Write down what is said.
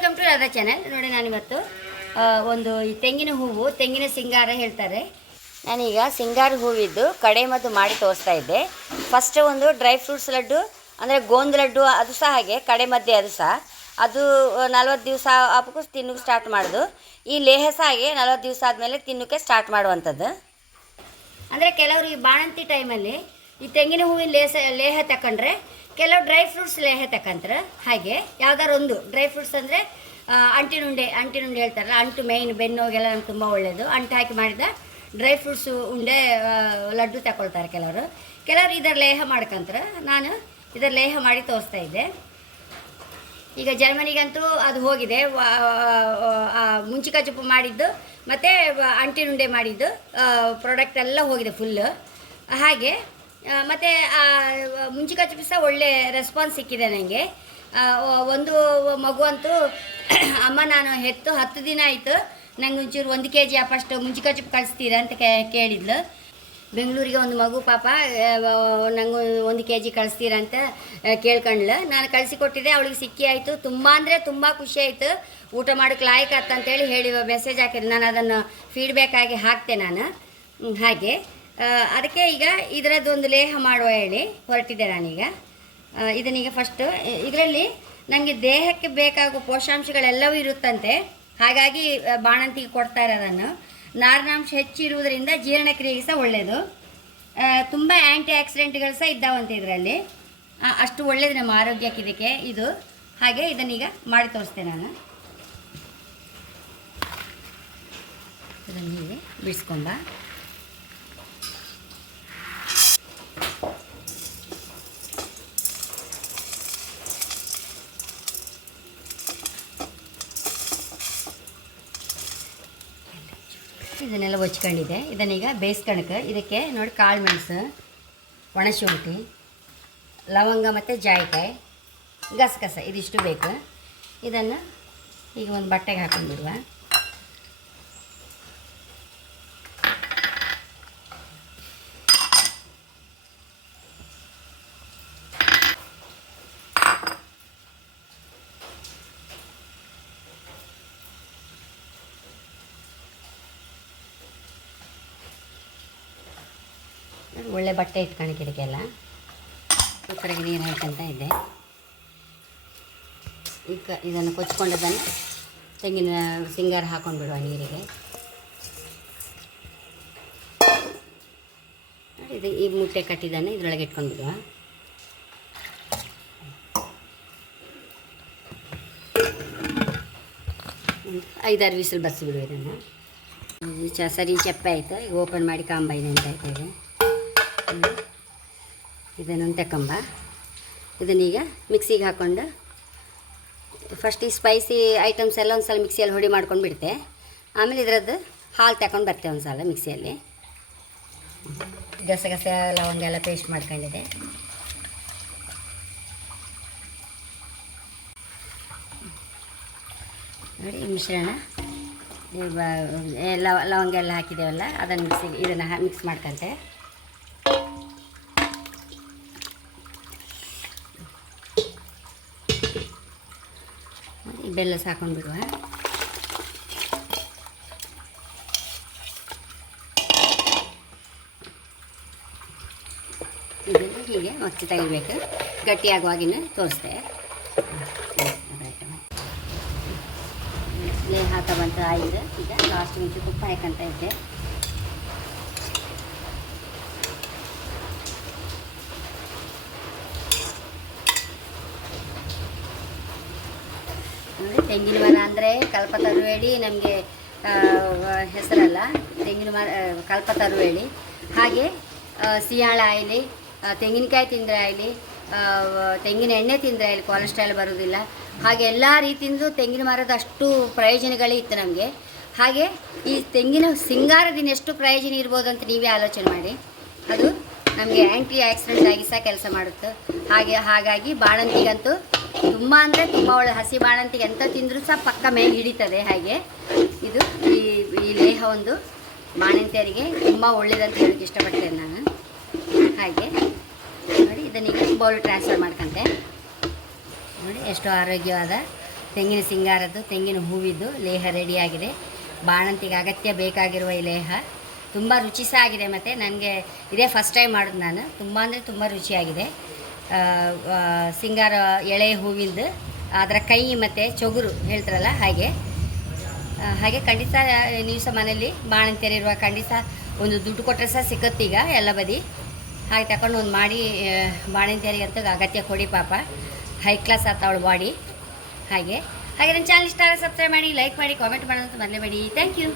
Welcome to Radha channel. ನೋಡಿ ನಾನಿವತ್ತು ಒಂದು ಈ ತೆಂಗಿನ ಹೂವು, ತೆಂಗಿನ ಸಿಂಗಾರ ಹೇಳ್ತಾರೆ. ನಾನೀಗ ಸಿಂಗಾರ ಹೂವಿದ್ದು ಕಡೆ ಮದ್ದು ಮಾಡಿ ತೋರಿಸ್ತಾ ಇದ್ದೆ. ಫಸ್ಟ್ ಒಂದು ಡ್ರೈ ಫ್ರೂಟ್ಸ್ ಲಡ್ಡು ಅಂದರೆ ಗೋಂದ್ ಲಡ್ಡು, ಅದು ಸಹ ಹಾಗೆ ಕಡೆ ಮದ್ದೆ, ಅದು ಸಹ ಅದು 40 ದಿವಸ ಆಪಕ್ಕೂ ತಿನ್ನೋಕೆ ಸ್ಟಾರ್ಟ್ ಮಾಡೋದು. ಈ ಲೇಹ ಸಹ ಹಾಗೆ 40 ದಿವಸ ಆದಮೇಲೆ ತಿನ್ನೋಕ್ಕೆ ಸ್ಟಾರ್ಟ್ ಮಾಡುವಂಥದ್ದು. ಅಂದರೆ ಕೆಲವರು ಈ ಬಾಣಂತಿ ಟೈಮಲ್ಲಿ ಈ ತೆಂಗಿನ ಹೂವಿನ ಲೇಹ ತಗೊಂಡ್ರೆ, ಕೆಲವು ಡ್ರೈ ಫ್ರೂಟ್ಸ್ ಲೇಹ ತಗೊಂತಾರೆ. ಹಾಗೆ ಯಾವ್ದಾರು ಒಂದು ಡ್ರೈ ಫ್ರೂಟ್ಸ್ ಅಂದರೆ ಅಂಟಿನುಂಡೆ ಹೇಳ್ತಾರಲ್ಲ, ಅಂಟು ಮೇಯ್ನ್ ಬೆನ್ನೋಗೆಲ್ಲ ನಮ್ಗೆ ತುಂಬ ಒಳ್ಳೆಯದು. ಅಂಟು ಹಾಕಿ ಮಾಡಿದ ಡ್ರೈ ಫ್ರೂಟ್ಸು ಉಂಡೆ ಲಡ್ಡು ತಗೊಳ್ತಾರೆ ಕೆಲವರು ಇದರ ಲೇಹ ಮಾಡ್ಕೊಂತಾರೆ. ನಾನು ಇದರ ಲೇಹ ಮಾಡಿ ತೋರಿಸ್ತಾ ಇದ್ದೆ. ಈಗ ಜರ್ಮನಿಗಂತೂ ಅದು ಹೋಗಿದೆ. ಮುಂಚಿಕಚುಪ್ಪು ಮಾಡಿದ್ದು ಮತ್ತು ಅಂಟಿನುಂಡೆ ಮಾಡಿದ್ದು ಪ್ರಾಡಕ್ಟ್ ಎಲ್ಲ ಹೋಗಿದೆ ಫುಲ್ಲು. ಹಾಗೆ ಮತ್ತು ಮುಂಚಿಕಚುಪ್ಪು ಸಹ ಒಳ್ಳೆ ರೆಸ್ಪಾನ್ಸ್ ಸಿಕ್ಕಿದೆ ನನಗೆ. ಒಂದು ಮಗು ಅಂತೂ ಅಮ್ಮ ನಾನು ಹೆತ್ತು 10 ದಿನ ಆಯಿತು, ನಂಗೆ ಒಂಚೂರು 1 kg ಫಸ್ಟ್ ಮುಂಚಿಕಚುಪ್ಪು ಕಳಿಸ್ತೀರಾ ಅಂತ ಕೇಳಿದ್ಲು. ಬೆಂಗಳೂರಿಗೆ ಒಂದು ಮಗು ಪಾಪ, ನಂಗೆ 1 kg ಕಳಿಸ್ತೀರಾ ಅಂತ ಕೇಳ್ಕೊಂಡ್ಲು. ನಾನು ಕಳಿಸಿಕೊಟ್ಟಿದ್ದೆ, ಅವಳಿಗೆ ಸಿಕ್ಕಿ ಆಯಿತು. ತುಂಬ ಅಂದರೆ ತುಂಬ ಖುಷಿ ಆಯಿತು. ಊಟ ಮಾಡೋಕ್ಕೆ ಲಾಯಕ್ ಅಂತೇಳಿ ಹೇಳಿ ಮೆಸೇಜ್ ಹಾಕಿದ್ರು. ನಾನು ಅದನ್ನು ಫೀಡ್ಬ್ಯಾಕ್ ಆಗಿ ಹಾಕ್ತೆ ನಾನು. ಹಾಗೆ ಅದಕ್ಕೆ ಈಗ ಇದರದ್ದೊಂದು ಲೇಹ ಮಾಡುವ ಹೇಳಿ ಹೊರಟಿದ್ದೆ ನಾನೀಗ. ಇದನ್ನೀಗ ಫಸ್ಟು ಇದರಲ್ಲಿ ನನಗೆ ದೇಹಕ್ಕೆ ಬೇಕಾಗುವ ಪೋಷಾಂಶಗಳೆಲ್ಲವೂ ಇರುತ್ತಂತೆ. ಹಾಗಾಗಿ ಬಾಣಂತಿಗೆ ಕೊಡ್ತಾ ಇರೋದನ್ನು. ನಾರಿನಾಂಶ ಹೆಚ್ಚಿರುವುದರಿಂದ ಜೀರ್ಣಕ್ರಿಯೆಗೆ ಸಹ ಒಳ್ಳೆಯದು. ತುಂಬ ಆ್ಯಂಟಿ ಆಕ್ಸಿಡೆಂಟ್ಗಳು ಸಹ ಇದ್ದಾವಂತೆ ಇದರಲ್ಲಿ. ಅಷ್ಟು ಒಳ್ಳೆಯದು ನಮ್ಮ ಆರೋಗ್ಯಕ್ಕೆ ಇದಕ್ಕೆ ಇದು. ಹಾಗೆ ಇದನ್ನೀಗ ಮಾಡಿ ತೋರಿಸ್ತೇನೆ ನಾನು. ಇದನ್ನು ಹೀಗೆ ಬಿಡಿಸ್ಕೊಂಬ. ಇದನ್ನೆಲ್ಲ ಹೊಚ್ಕೊಂಡಿದೆ. ಇದನ್ನೀಗ ಬೇಯಿಸ್ಕೊಳಕ್ಕೆ ಇದಕ್ಕೆ ನೋಡಿ ಕಾಳು ಮೆಣಸು, ಒಣಶುಂಠಿ, ಲವಂಗ ಮತ್ತು ಜಾಯಿಕಾಯಿ, ಗಸಗಸ ಇದಿಷ್ಟು ಬೇಕು. ಇದನ್ನು ಈಗ ಒಂದು ಬಟ್ಟೆಗೆ ಹಾಕೊಂಡ್ಬಿಡುವ. ಒಳ್ಳೆ ಬಟ್ಟೆ ಇಟ್ಕೊಳಕ್ಕೆ ಇದಕ್ಕೆಲ್ಲ ಕುಕ್ಕರಿಗೆ ನೀರು ಹಾಕಂತ ಇದ್ದೆ. ಈಗ ಇದನ್ನು ಕೊಚ್ಕೊಂಡದನ್ನು ತೆಂಗಿನ ಸಿಂಗಾರ ಹಾಕೊಂಡು ಬಿಡುವ ನೀರಿಗೆ. ಇದು ಈ ಮುಟ್ಟೆ ಕಟ್ಟಿದ್ದನ್ನು ಇದರೊಳಗೆ ಇಟ್ಕೊಂಡು ಬಿಡುವ. ಒಂದು 5-6 ವಿಸಿಲ್ ಬಸಿಬಿಡುವ. ಇದನ್ನು ಸರಿ ಚಪ್ಪೆ ಆಯಿತು. ಈಗ ಓಪನ್ ಮಾಡಿ ಕಾಂಬ ಇದೆ ಅಂತ ಆಯ್ತಾಯಿದೆ. ಇದನ್ನು ತಗೊಂಬ. ಇದನ್ನೀಗ ಮಿಕ್ಸಿಗೆ ಹಾಕ್ಕೊಂಡು ಫಸ್ಟ್ ಈ ಸ್ಪೈಸಿ ಐಟಮ್ಸ್ ಎಲ್ಲ ಒಂದು ಸಲ ಮಿಕ್ಸಿಯಲ್ಲಿ ಹೊಡಿ ಮಾಡ್ಕೊಂಡು ಬಿಡ್ತೆ. ಆಮೇಲೆ ಇದರದ್ದು ಹಾಲು ತಗೊಂಡು ಬರ್ತೇವೆ ಒಂದು ಸಲ ಮಿಕ್ಸಿಯಲ್ಲಿ. ಗಸಗಸೆ ಲವಂಗ ಎಲ್ಲ ಪೇಸ್ಟ್ ಮಾಡ್ಕೊಂಡಿದೆ. ನೋಡಿ ಈ ಮಿಶ್ರಣ ಲವಂಗ ಎಲ್ಲ ಹಾಕಿದ್ದೇವಲ್ಲ, ಅದನ್ನು ಇದನ್ನು ಮಿಕ್ಸ್ ಮಾಡ್ಕೊಂತೆ. ಬೆಲ್ಲ ಸಾಕೊಂಡು ಬಿಡುವ. ಇದನ್ನು ಹೀಗೆ ಮತ್ತೆ ತೆಗಿಬೇಕು. ಗಟ್ಟಿಯಾಗುವಾಗಿನ ತೋರಿಸ್ತೆ. ಲೇಹ ಹಾಕ ಬಂತ ಆಗಿದೆ. ಈಗ ಲಾಸ್ಟ್ ಮುಂಚೆ ತುಪ್ಪ ಹಾಕಂತ ಇದ್ದೆ. ನೋಡಿ ತೆಂಗಿನ ಮರ ಅಂದರೆ ಕಲ್ಪತರುವೇಳಿ ನಮಗೆ ಹೆಸರಲ್ಲ. ತೆಂಗಿನ ಮರ ಕಲ್ಪತರುವೇಳಿ. ಹಾಗೆ ಸಿಯಾಳ ಆಯ್ಲಿ, ತೆಂಗಿನಕಾಯಿ ತಿಂದರೆ ಆಯ್ಲಿ, ತೆಂಗಿನ ಎಣ್ಣೆ ತಿಂದರೆ ಆಯ್ಲಿ ಕೊಲೆಸ್ಟ್ರಾಲ್ ಬರೋದಿಲ್ಲ. ಹಾಗೆ ಎಲ್ಲ ರೀತಿಯಿಂದ ತೆಂಗಿನ ಮರದ ಅಷ್ಟು ಪ್ರಯೋಜನಗಳೇ ಇತ್ತು ನಮಗೆ. ಹಾಗೆ ಈ ತೆಂಗಿನ ಸಿಂಗಾರದಿಂದ ಎಷ್ಟು ಪ್ರಯೋಜನ ಇರ್ಬೋದು ಅಂತ ನೀವೇ ಆಲೋಚನೆ ಮಾಡಿ. ಅದು ನಮಗೆ ಆ್ಯಂಟಿ ಆಕ್ಸಿಡೆಂಟ್ ಆಗಿ ಸಹ ಕೆಲಸ ಮಾಡುತ್ತೆ. ಹಾಗಾಗಿ ಬಾಣಂತಿಗಂತೂ ತುಂಬ ಅಂದರೆ ತುಂಬ ಒಳ್ಳೆ. ಹಸಿ ಬಾಣಂತಿಗೆ ಎಂತ ತಿಂದರೂ ಸಹ ಪಕ್ಕ ಮೇಲೆ ಹಿಡಿತದೆ. ಹಾಗೆ ಇದು ಈ ಲೇಹ ಒಂದು ಬಾಣಂತಿಯರಿಗೆ ತುಂಬ ಒಳ್ಳೆಯದಂತ ಹೇಳೋಕ್ಕೆ ಇಷ್ಟಪಡ್ತೇನೆ ನಾನು. ಹಾಗೆ ನೋಡಿ ಇದನ್ನೀಗ ಬೌಲ್ ಟ್ರಾನ್ಸ್ಫರ್ ಮಾಡ್ಕೊಂತೆ. ನೋಡಿ ಎಷ್ಟು ಆರೋಗ್ಯವಾದ ತೆಂಗಿನ ಸಿಂಗಾರದ್ದು ತೆಂಗಿನ ಹೂವಿದ್ದು ಲೇಹ ರೆಡಿಯಾಗಿದೆ. ಬಾಣಂತಿಗೆ ಅಗತ್ಯ ಬೇಕಾಗಿರುವ ಈ ಲೇಹ ತುಂಬ ರುಚಿ ಸಹ ಆಗಿದೆ. ಮತ್ತು ನನಗೆ ಇದೇ ಫಸ್ಟ್ ಟೈಮ್ ಮಾಡೋದು ನಾನು. ತುಂಬ ಅಂದರೆ ತುಂಬ ರುಚಿಯಾಗಿದೆ. ಸಿಂಗಾರ ಎಳೆ ಹೂವಿಂದು ಅದರ ಕೈ ಮತ್ತು ಚೊಗುರು ಹೇಳ್ತಾರಲ್ಲ ಹಾಗೆ ಖಂಡಿತ ನೀವು ಸಹ ಮನೇಲಿ ಬಾಣಂತಿಯರಿರುವ ಖಂಡಿತ ಒಂದು ದುಡ್ಡು ಕೊಟ್ಟರೆ ಸಹ ಸಿಕ್ಕತ್ತೀಗ ಎಲ್ಲ ಬದಿ. ಹಾಗೆ ತಗೊಂಡು ಒಂದು ಮಾಡಿ ಬಾಣಂತಿಯರಿಗಂತೂ ಅಗತ್ಯ ಕೊಡಿ ಪಾಪ. ಹೈ ಕ್ಲಾಸ್ ಆಗ್ತಾವಳು ಬಾಡಿ. ಹಾಗೆ ನನ್ನ ಚಾನಲ್ ಇಷ್ಟ ಆದರೆ ಸಬ್ಸ್ಕ್ರೈಬ್ ಮಾಡಿ, ಲೈಕ್ ಮಾಡಿ, ಕಾಮೆಂಟ್ ಮಾಡೋದಂತ ಮರೆಯಬೇಡಿ. Thank you.